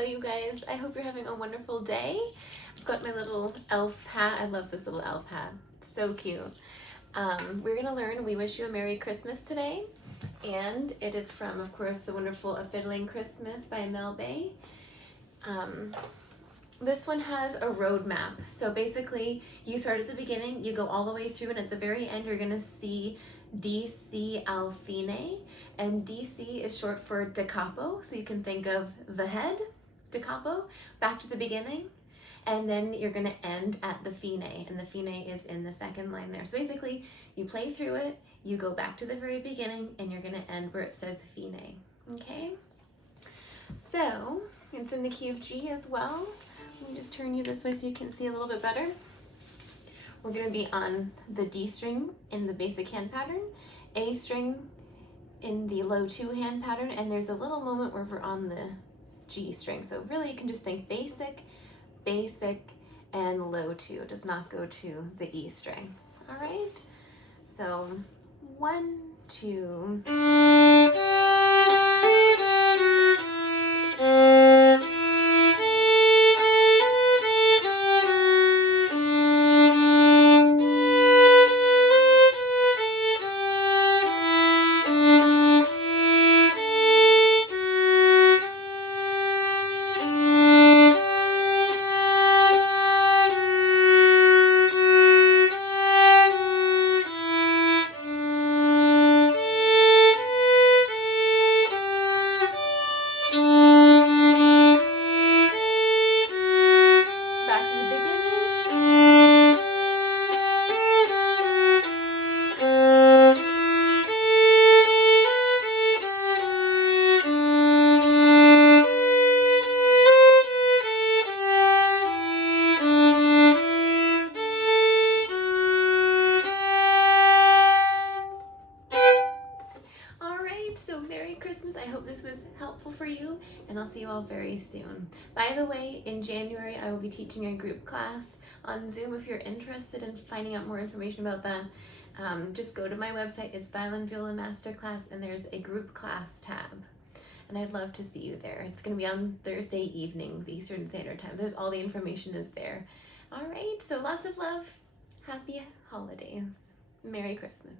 Hello you guys, I hope you're having a wonderful day. I've got my little elf hat. I love this little elf hat, so cute. We're gonna learn We Wish You a Merry Christmas today, and it is from, of course, the wonderful A Fiddling Christmas by Mel Bay. This one has a road map. So basically you start at the beginning, you go all the way through, and at the very end you're gonna see D, C, Al fine, and DC is short for da capo, so you can think of the head, da capo, back to the beginning, and then you're gonna end at the fine, and the fine is in the second line there. So basically you play through it, you go back to the very beginning, and you're gonna end where it says fine, okay? So it's in the key of G as well. Let me just turn you this way so you can see a little bit better. We're going to be on the D string in the basic hand pattern, A string in the low 2 hand pattern, and there's a little moment where we're on the G string. So really you can just think basic, basic, and low 2. It does not go to the E string. All right? So 1, 2. So Merry Christmas. I hope this was helpful for you, and I'll see you all very soon. By the way, in January I will be teaching a group class on Zoom. If you're interested in finding out more information about that, just go to my website. It's Violin Masterclass, and there's a group class tab, and I'd love to see you there. It's going to be on Thursday evenings, Eastern Standard Time. There's all the information is there. All right, so lots of love. Happy holidays. Merry Christmas.